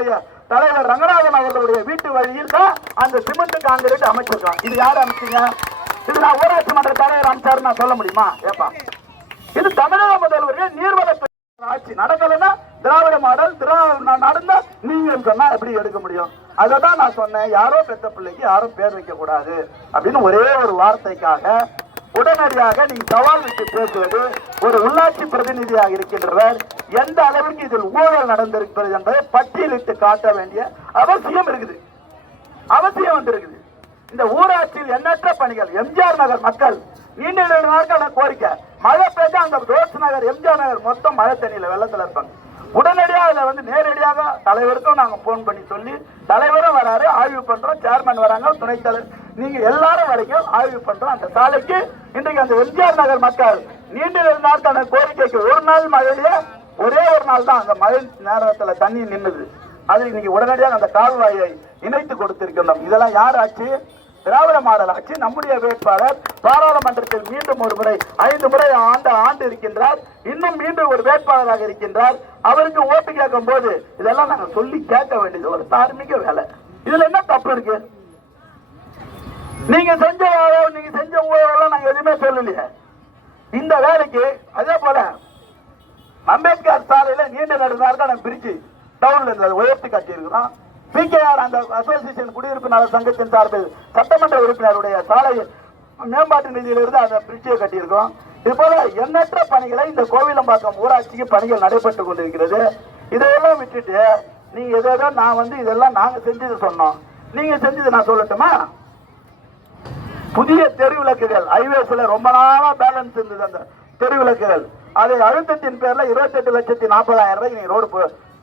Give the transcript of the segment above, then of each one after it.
நம்முடைய தலைவர் ரங்கநாதன் அவர்களுடைய வீட்டு வழியில் தான் அந்த சிமெண்ட் காங்கிரீட் அமைச்சிருக்கோம் இது யார் அமைச்சீங்க? இது நான் ஊராட்சி மன்ற தலைவர் அமைச்சாரு நான் சொல்ல முடியுமா? ஏப்பா. இது தமிழக முதல்வர்கள் நீர்வள ஆட்சி. நடக்கலைன்னா திராவிட மாடல் திராவிட நடந்தா நீங்க சொன்னா எப்படி எடுக்க முடியும்? அதை தான் நான் சொன்னேன். யாரோ பெத்த பிள்ளைக்கு யாரும் பேர் வைக்க கூடாது அப்படின்னு ஒரே ஒரு வார்த்தைக்காக உடனடியாக நீங்க சவால் விட்டு பேசுவது ஒரு உள்ளாட்சி பிரதிநிதியாக இருக்கின்றவர். எந்த அளவிற்கு இதில் ஊழல் நடந்திருக்கிறது என்பதை பட்டியலிட்டு காட்ட வேண்டிய அவசியம் இருக்குது. அவசியம் வந்திருக்குது. இந்த ஊராட்சியில் எண்ணற்ற பணிகள் எம்ஜிஆர் நகர் மக்கள் நீண்ட நாட்கள் கோரிக்கை. மழை பெய்ஞ்சா அந்த ரோஸ் நகர் எம்ஜிஆர் நகர் மொத்தம் மழை தண்ணியில வெள்ளத்துல இருப்பாங்க. உடனடியாக அதில் வந்து நேரடியாக தலைவருக்கும் நாங்கள் ஃபோன் பண்ணி சொல்லி தலைவரும் வராரு ஆய்வு பண்றோம் சேர்மன் வராங்க துணைத் தலைவர் நீங்க எல்லாரும் வரைக்கும் ஆய்வு பண்றோம் அந்த சாலைக்கு. இன்றைக்கு அந்த எம்ஜிஆர் நகர் மக்கள் நீண்ட நாட்கான கோரிக்கைக்கு ஒரு நாள் மழையில ஒரே ஒரு நாள் தான் அந்த மழை நேரத்துல தண்ணி நின்னுது. அது இன்னைக்கு உடனடியாக அந்த கால்வாயை இணைத்து கொடுத்திருக்கின்றோம். இதெல்லாம் யார் ஆச்சு திராவிட மாடல் ஆட்சி. நம்முடைய வேட்பாளர் பாராளுமன்றத்தில் மீண்டும் ஒரு முறை ஐந்து முறை ஆண்டு ஆண்டு இருக்கின்றார். இன்னும் மீண்டும் ஒரு வேட்பாளராக இருக்கின்றார். அவருக்கு ஓட்டு கேட்கும் போது இதெல்லாம் நாங்கள் சொல்லி கேட்க வேண்டியது ஒரு தார்மீக வேலை. இதுல என்ன தப்பு இருக்கு? நீங்க செஞ்ச வேலை நீங்க செஞ்ச ஊழலாம் நாங்க எதுவுமே சொல்லலையே. இந்த வேலைக்கு அதே போல அம்பேத்கர் சாலையில நீண்ட நடுநாள் நாங்க பிரிச்சு டவுன்ல இருந்தது உயர்த்தி கட்டியிருக்கிறோம். பிகேஆர் அந்த அசோசியேஷன் குடியிருப்பினர் சங்கத்தின் சார்பில் சட்டமன்ற உறுப்பினருடைய சாலை மேம்பாட்டு நிதியிலிருந்து அந்த பிரிட்ஜை கட்டியிருக்கோம் இது போல எண்ணற்ற பணிகளை இந்த கோவிலம்பாக்கம் ஊராட்சிக்கு பணிகள் நடைபெற்று கொண்டிருக்கிறது. இதையெல்லாம் விட்டுட்டு நீங்க எதோ நான் வந்து இதெல்லாம் நாங்க செஞ்சது சொன்னோம். நீங்க செஞ்சது நான் சொல்லட்டுமா? புதிய தெருவிளக்குகள் ஹைவேஸ்ல ரொம்ப நாளா பேலன்ஸ் இருந்தது அந்த தெருவிளக்குகள் அதை அழுத்தத்தின் பேர்ல இருபத்தெட்டு லட்சத்தி நாற்பதாயிரம் ரூபாய் நீங்க ரோடு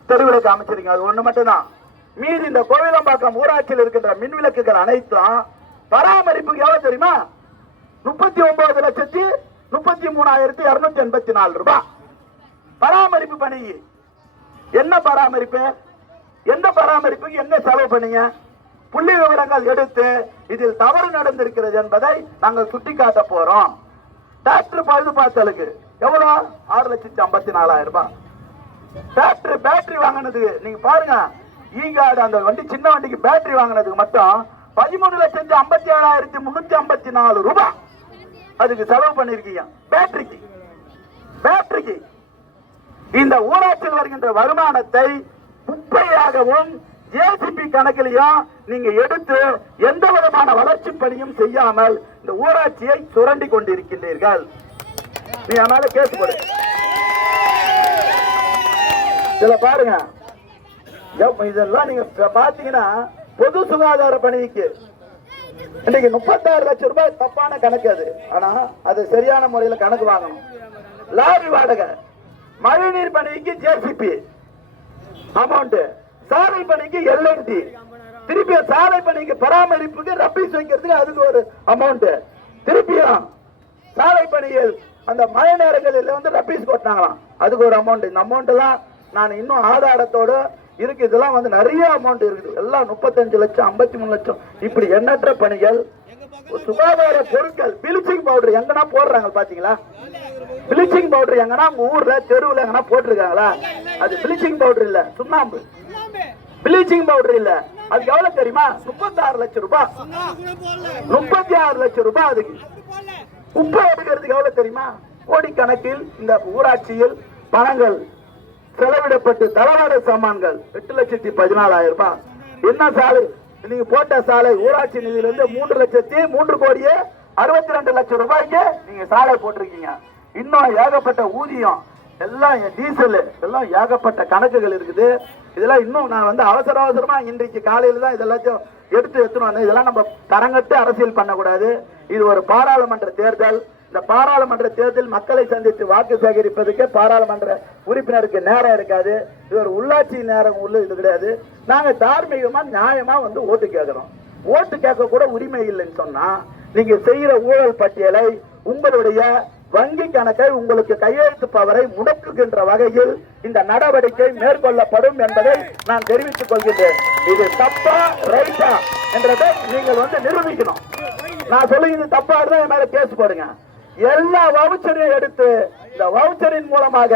தெருவிளக்கு அமைச்சிருக்கீங்க. அது ஒண்ணு மட்டும்தான். மீதி இந்த கோவிலம்பாக்கம் ஊராட்சியில் இருக்கின்ற மின் விளக்குகள் அனைத்தும் பராமரிப்புக்கு எவ்வளவு தெரியுமா? முப்பத்தி ஒன்பது லட்சத்தி முப்பத்தி மூணாயிரத்தி இருநூத்தி எண்பத்தி நாலு ரூபாய். பராமரிப்பு பணி. என்ன பராமரிப்பு? எந்த பராமரிப்புக்கு என்ன செலவு பண்ணீங்க? புள்ளி விவரங்கள் எடுத்து இதில் தவறு நடந்திருக்கிறது என்பதை நாங்கள் சுட்டிக்காட்ட போறோம். டாக்டர் பழுது பார்த்தலுக்கு எவ்வளவு ஆறு லட்சத்தி ஐம்பத்தி நாலாயிரம் ரூபாய். பேட்டரி பேட்டரி வாங்கினதுக்கு நீங்க பாருங்க ஈங்காடு அந்த வண்டி சின்ன வண்டிக்கு பேட்டரி வாங்கினதுக்கு மட்டும் பதிமூணு லட்சத்தி ஐம்பத்தி ஏழாயிரத்தி முன்னூத்தி ஐம்பத்தி நாலு ரூபாய். அதுக்கு செலவு பண்ணிருக்கீங்க. பேட்டரிக்கு பேட்டரிக்கு இந்த ஊராட்சியில் வருகின்ற வருமானத்தை குப்பையாகவும் ஜேசிபி கணக்கிலையும் நீங்க எடுத்து எந்த விதமான வளர்ச்சி பணியும் செய்யாமல் இந்த ஊராட்சியை சுரண்டி கொண்டிருக்கின்றீர்கள். நீ அதனால கேஸ் போடு இதுல பாருங்க. எப்- இதெல்லாம் நீங்க பாத்தீங்கன்னா பொது சுகாதார பணிக்கு. இன்னைக்கு முப்பத்தாறு லட்சம் ரூபாய் தப்பான கணக்கு அது. ஆனா அது சரியான முறையில கணக்கு வாங்கணும். லாரி வாடகை. மழைநீர் பணிக்கு ஜேசிபி அமௌண்ட் சாலை பணிக்கு எல்என்டி திருப்பி சாலை பணிக்கு பராமரிப்புக்கு ரப்பீஸ் வைக்கிறதுக்கு அதுக்கு ஒரு அமௌண்ட் திருப்பியும் சாலை பணியில் அந்த மழை நேரங்களில் வந்து ரப்பீஸ் கொட்டினாங்களாம். அதுக்கு ஒரு அமௌண்ட் இந்த அமௌண்ட் தான் நான் இன்னும் ஆதாரத்தோடு இருக்கு. இதெல்லாம் வந்து நிறைய அமௌண்ட் இருக்குது. எல்லாம் முப்பத்தஞ்சு லட்சம் ஐம்பத்தி மூணு லட்சம். இப்படி எண்ணற்ற பணிகள் சுகாதார பொருட்கள் பிளீச்சிங் பவுடர் எங்கன்னா போடுறாங்க பாத்தீங்களா? பிளீச்சிங் பவுடர் எங்கன்னா உங்க ஊர்ல தெருவுல எங்கன்னா போட்டிருக்காங்களா? அது பிளீச்சிங் பவுடர் இல்ல சுண்ணாம்பு. பிளீச்சிங் பவுடர் இல்ல. அதுக்கு எவ்வளவு தெரியுமா? முப்பத்தாறு லட்சம் ரூபாய் முப்பத்தி ஆறு லட்சம் ரூபாய் அதுக்கு. உப்பு எடுக்கிறதுக்கு எவ்வளவு தெரியுமா? கோடிக்கணக்கில் இந்த ஊராட்சியில் பணங்கள் செலவிடப்பட்டு தளவாட சாமான்கள் எட்டு லட்சத்தி பதினாலாயிரம் ரூபாய். என்ன சாலை? நீங்க போட்ட சாலை ஊராட்சி நிதியிலிருந்து மூன்று லட்சத்தி மூன்று கோடியே அறுபத்தி ரெண்டு லட்சம் ரூபாய்க்கு நீங்க சாலை போட்டிருக்கீங்க. இன்னும் ஏகப்பட்ட ஊதியம் எல்லாம் டீசல் எல்லாம் ஏகப்பட்ட கணக்குகள் இருக்குது. இதெல்லாம் இன்னும் நான் வந்து அவசர அவசரமா இன்றைக்கு காலையில தான் இதெல்லாத்தையும் எடுத்து எடுத்துன்னு வந்தேன் இதெல்லாம் நம்ம தரங்கட்டு அரசியல் பண்ணக்கூடாது. இது ஒரு பாராளுமன்ற தேர்தல். இந்த பாராளுமன்ற தேர்தல் மக்களை சந்தித்து வாக்கு சேகரிப்பதுக்கு பாராளுமன்ற உறுப்பினருக்கு நேரம் இருக்காது. இது ஒரு உள்ளாட்சி நேரம் உள்ள இது கிடையாது. நாங்க தார்மீகமா நியாயமா வந்து ஓட்டு கேட்கிறோம். ஓட்டு கேட்க கூட உரிமை இல்லைன்னு சொன்னா நீங்க செய்யற ஊழல் பட்டியலை உங்களுடைய வங்கி கணக்கை உங்களுக்கு கையெழுத்துப்பவரை முடக்குகின்ற வகையில் இந்த நடவடிக்கை மேற்கொள்ளப்படும் என்பதை நான் தெரிவித்துக் கொள்கின்றேன். இது தப்பா ரைட்டா என்றதை நீங்கள் வந்து நிரூபிக்கணும். நான் சொல்லுகிறது தப்பா இருந்தா என் மேல கேஸ் போடுங்க. எல்லா வவுச்சரையும் எடுத்து இந்த வவுச்சரின் மூலமாக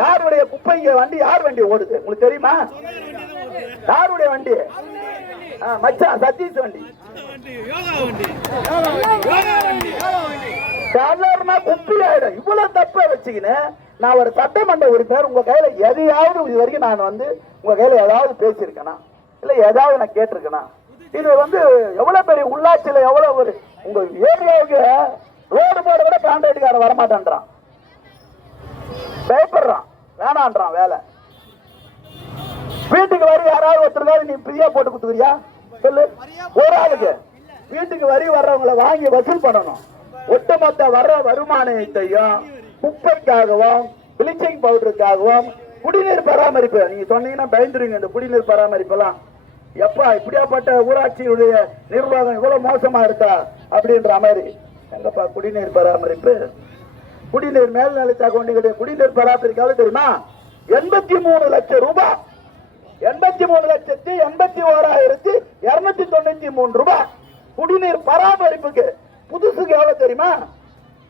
யாருடைய குப்பைங்க வண்டி யார் வண்டி ஓடுது? உங்களுக்கு தெரியுமா? யாருடைய வண்டி? மச்சா மச்சான் சதீஷ் வண்டி. சாதாரணமா குப்பி ஆயிடும் இவ்வளவு தப்ப வச்சுக்கின்னு நான் ஒரு சட்டமன்ற உறுப்பினர் உங்க கையில எதையாவது இது வரைக்கும் நான் வந்து உங்க கையில ஏதாவது பேசியிருக்கேனா? இல்ல ஏதாவது நான் கேட்டிருக்கேனா? இது வந்து எவ்வளவு பெரிய உள்ளாட்சியில எவ்வளவு ஒரு உங்க ஏரியாவுக்கு ரோடு போட கூட கான்ட்ராக்டுக்காரன் வரமாட்டான்றான். பயப்படுறான். வேணான்றான் வேலை. வீட்டுக்கு வரி யாராவது ஒருத்தருக்காவது நீ ஃப்ரீயா போட்டு கொடுத்துக்கிறியா? சொல்லு. ஒரு ஆளுக்கு. வீட்டுக்கு வரி வர்றவங்களை வாங்கி வசூல் பண்ணணும். ஒட்டுமொத்த வர்ற வருமானத்தையும் குப்பைக்காகவும் பிளீச்சிங் பவுடருக்காகவும் குடிநீர் பராமரிப்பு. நீங்க சொன்னீங்கன்னா பயந்துருவீங்க இந்த குடிநீர் பராமரிப்பெல்லாம். எப்பா இப்படியாப்பட்ட ஊராட்சியுடைய நிர்வாகம் இவ்வளவு மோசமா இருக்கா? அப்படின்ற மாதிரி. எங்கப்பா குடிநீர் பராமரிப்பு? குடிநீர் மேல்நிலைத்த கொண்டுடைய குடிநீர் பராமரிப்பு தெரியுமா? எண்பத்தி மூணு லட்சம் ரூபாய். எண்பத்தி மூணு லட்சத்தி எண்பத்தி ஓராயிரத்தி இருநூத்தி தொண்ணூத்தி மூணு ரூபாய். குடிநீர் பராமரிப்புக்கு புதுசுக்கு எவ்வளவு தெரியுமா?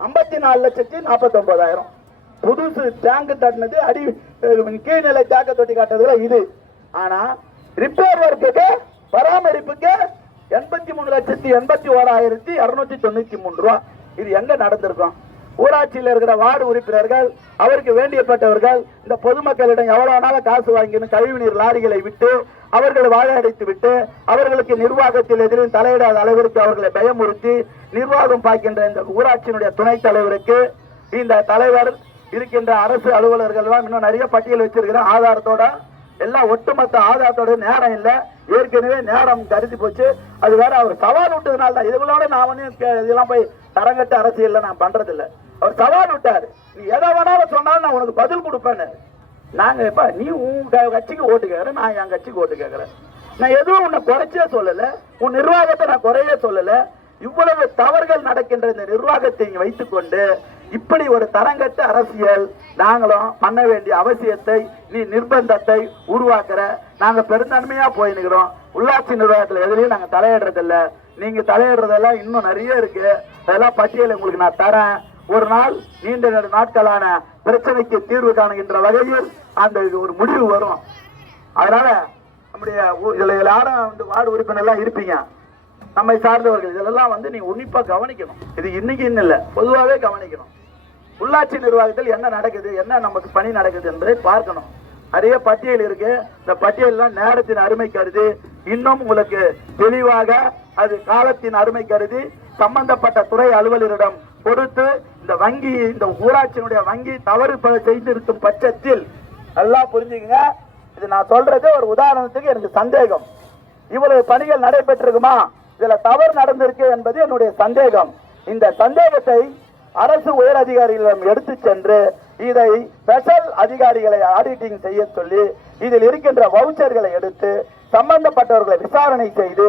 ஐம்பத்தி நாலு லட்சத்தி நாற்பத்தி ஒன்பதாயிரம் புதுசு டேங்க் தட்டினது அடி கீழ்நிலை தேக்க தொட்டி காட்டுறதுல இது. ஆனா ரிப்பேர் ஒர்க்குக்கு பராமரிப்புக்கு எண்பத்தி மூணு லட்சத்தி எண்பத்தி ஓராயிரத்தி இருநூத்தி தொண்ணூத்தி மூணு ரூபா. இது எங்க நடந்திருக்கும்? ஊராட்சியில் இருக்கிற வார்டு உறுப்பினர்கள் அவருக்கு வேண்டியப்பட்டவர்கள் இந்த பொதுமக்களிடம் எவ்வளவு காசு வாங்கின்னு கழிவுநீர் லாரிகளை விட்டு அவர்களை வாழடைத்து விட்டு அவர்களுக்கு நிர்வாகத்தில் எதிரில் தலையிடாத அளவிற்கு அவர்களை பயமுறுத்தி நிர்வாகம் பார்க்கின்ற இந்த ஊராட்சியினுடைய துணைத் தலைவருக்கு இந்த தலைவர் இருக்கின்ற அரசு அலுவலர்கள் எல்லாம் இன்னும் நிறைய பட்டியல் வச்சிருக்கிறேன் ஆதாரத்தோட எல்லாம் ஒட்டுமொத்த ஆதாரத்தோட நேரம் இல்லை. ஏற்கனவே நேரம் கருதி போச்சு. அது வேற அவர் சவால் விட்டதுனால தான். இதுகளோட நான் வந்து கே- இதெல்லாம் போய் தரங்கட்ட அரசியல்ல நான் பண்றது இல்ல அவர் சவால் விட்டாரு. நீ எதை வேணாலும் சொன்னாலும் நான் உனக்கு பதில் கொடுப்பேன்னு. நாங்க இப்ப நீ உன் கட்சிக்கு ஓட்டு கேக்குற நான் என் கட்சிக்கு ஓட்டு கேட்கறேன் நான் எதுவும் உன்னை குறைச்சே சொல்லல. உன் நிர்வாகத்தை நான் குறையே சொல்லல. இவ்வளவு தவறுகள் நடக்கின்ற இந்த நிர்வாகத்தை வைத்துக் வைத்துக்கொண்டு இப்படி ஒரு தரங்கட்ட அரசியல் நாங்களும் பண்ண வேண்டிய அவசியத்தை நீ நிர்பந்தத்தை உருவாக்குற. நாங்க பெருந்தன்மையா போயினுக்கிறோம் உள்ளாட்சி நிர்வாகத்துல எதுலயும் நாங்க தலையிடுறது இல்ல நீங்க தலையிடுறதெல்லாம் இன்னும் நிறைய இருக்கு. அதெல்லாம் பட்டியல் உங்களுக்கு நான் தரேன். ஒரு நாள் நீண்ட நெடு நாட்களான பிரச்சனைக்கு தீர்வு காணுகின்ற வகையில் அந்த இது ஒரு முடிவு வரும். அதனால நம்முடைய ஊ- இதுல வந்து வார்டு உறுப்பினர்லாம் இருப்பீங்க. நம்மை சார்ந்தவர்கள் இதெல்லாம் வந்து நீங்க உன்னிப்பா கவனிக்கணும். இது இன்னைக்கு இன்னும் இல்லை பொதுவாகவே கவனிக்கணும். உள்ளாட்சி நிர்வாகத்தில் என்ன நடக்குது என்ன நமக்கு பணி நடக்குது என்பதை பார்க்கணும். நிறைய பட்டியல் இருக்கு. இந்த பட்டியல்லாம் நேரத்தின் அருமை கருதி இன்னும் உங்களுக்கு தெளிவாக அது காலத்தின் அருமை கருதி சம்பந்தப்பட்ட துறை அலுவலரிடம் கொடுத்து இந்த வங்கி இந்த ஊராட்சியினுடைய வங்கி தவறு செய்திருக்கும் பட்சத்தில் நல்லா புரிஞ்சுக்கங்க. இது நான் சொல்றது ஒரு உதாரணத்துக்கு எனக்கு சந்தேகம். இவ்வளவு பணிகள் நடைபெற்றிருக்குமா? இதுல தவறு நடந்திருக்கு என்பது என்னுடைய சந்தேகம். இந்த சந்தேகத்தை அரசு உயர் அதிகாரிகளிடம் எடுத்து சென்று இதை ஸ்பெஷல் அதிகாரிகளை ஆடிட்டிங் செய்ய சொல்லி இதில் இருக்கின்ற வவுச்சர்களை எடுத்து சம்பந்தப்பட்டவர்களை விசாரணை செய்து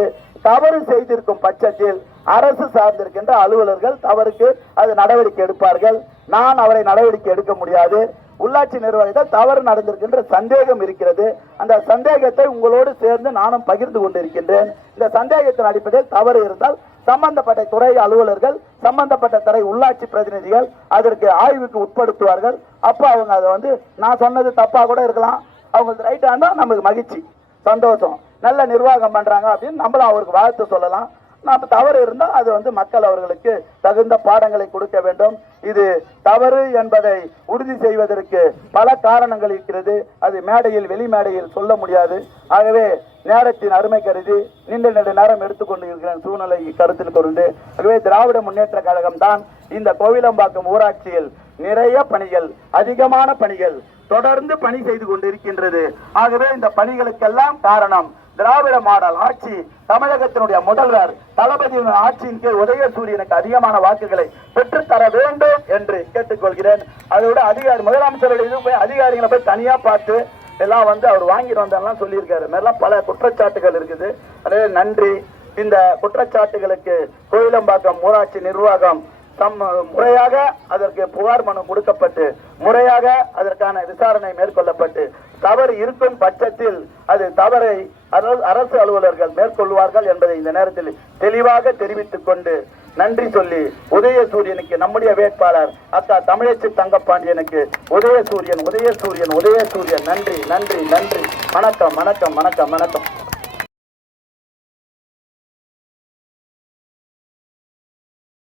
தவறு செய்திருக்கும் பட்சத்தில் அரசு சார்ந்திருக்கின்ற அலுவலர்கள் தவறுக்கு அது நடவடிக்கை எடுப்பார்கள். நான் அவரை நடவடிக்கை எடுக்க முடியாது. உள்ளாட்சி நிர்வாகத்தில் தவறு நடந்திருக்கின்ற சந்தேகம் இருக்கிறது. அந்த சந்தேகத்தை உங்களோடு சேர்ந்து நானும் பகிர்ந்து கொண்டிருக்கின்றேன். இந்த சந்தேகத்தின் அடிப்படையில் தவறு இருந்தால் சம்பந்தப்பட்ட துறை அலுவலர்கள் சம்பந்தப்பட்ட துறை உள்ளாட்சி பிரதிநிதிகள் அதற்கு ஆய்வுக்கு உட்படுத்துவார்கள். அப்போ அவங்க அதை வந்து நான் சொன்னது தப்பாக கூட இருக்கலாம். அவங்களுக்கு ரைட்டாக இருந்தால் நமக்கு மகிழ்ச்சி சந்தோஷம். நல்ல நிர்வாகம் பண்ணுறாங்க அப்படின்னு நம்மளும் அவருக்கு வாழ்த்து சொல்லலாம். நாம் தவறு இருந்தால் அது வந்து மக்கள் அவர்களுக்கு தகுந்த பாடங்களை கொடுக்க வேண்டும். இது தவறு என்பதை உறுதி செய்வதற்கு பல காரணங்கள் இருக்கிறது. அது மேடையில் வெளி மேடையில் சொல்ல முடியாது. ஆகவே நேரத்தின் அருமை கருதி நீண்ட நெடு நேரம் எடுத்துக்கொண்டு இருக்கிற சூழ்நிலை கருத்தில் கொண்டு ஆகவே திராவிட முன்னேற்ற கழகம் தான் இந்த கோவிலம்பாக்கம் ஊராட்சியில் நிறைய பணிகள் அதிகமான பணிகள் தொடர்ந்து பணி செய்து கொண்டிருக்கின்றது. ஆகவே இந்த பணிகளுக்கெல்லாம் காரணம் திராவிட மாடல் ஆட்சி தமிழகத்தினுடைய முதல்வர் தளபதியின் ஆட்சியின் கீழ் உதயசூரியனுக்கு அதிகமான வாக்குகளை பெற்றுத்தர வேண்டும் என்று கேட்டுக்கொள்கிறேன். அதோட அதிகாரி முதலமைச்சருடைய இது போய் அதிகாரிகளை போய் தனியா பார்த்து எல்லாம் வந்து அவர் வாங்கிட்டு வந்தாரெல்லாம் சொல்லியிருக்காரு. மேலாம் பல குற்றச்சாட்டுகள் இருக்குது. அதே நன்றி. இந்த குற்றச்சாட்டுகளுக்கு கோயிலம்பாக்கம் ஊராட்சி நிர்வாகம் தம் முறையாக அதற்கு புகார் மனு கொடுக்கப்பட்டு முறையாக அதற்கான விசாரணை மேற்கொள்ளப்பட்டு தவறு இருக்கும் பட்சத்தில் அது தவறை அரசு அலுவலர்கள் மேற்கொள்வார்கள் என்பதை இந்த நேரத்தில் தெளிவாக தெரிவித்துக் கொண்டு நன்றி சொல்லி உதயசூரியனுக்கு நம்முடைய வேட்பாளர் அக்கா தமிழச்சி தங்கப்பாண்டியனுக்கு உதயசூரியன் உதயசூரியன் உதயசூரியன். நன்றி நன்றி நன்றி. வணக்கம் வணக்கம் வணக்கம் வணக்கம்.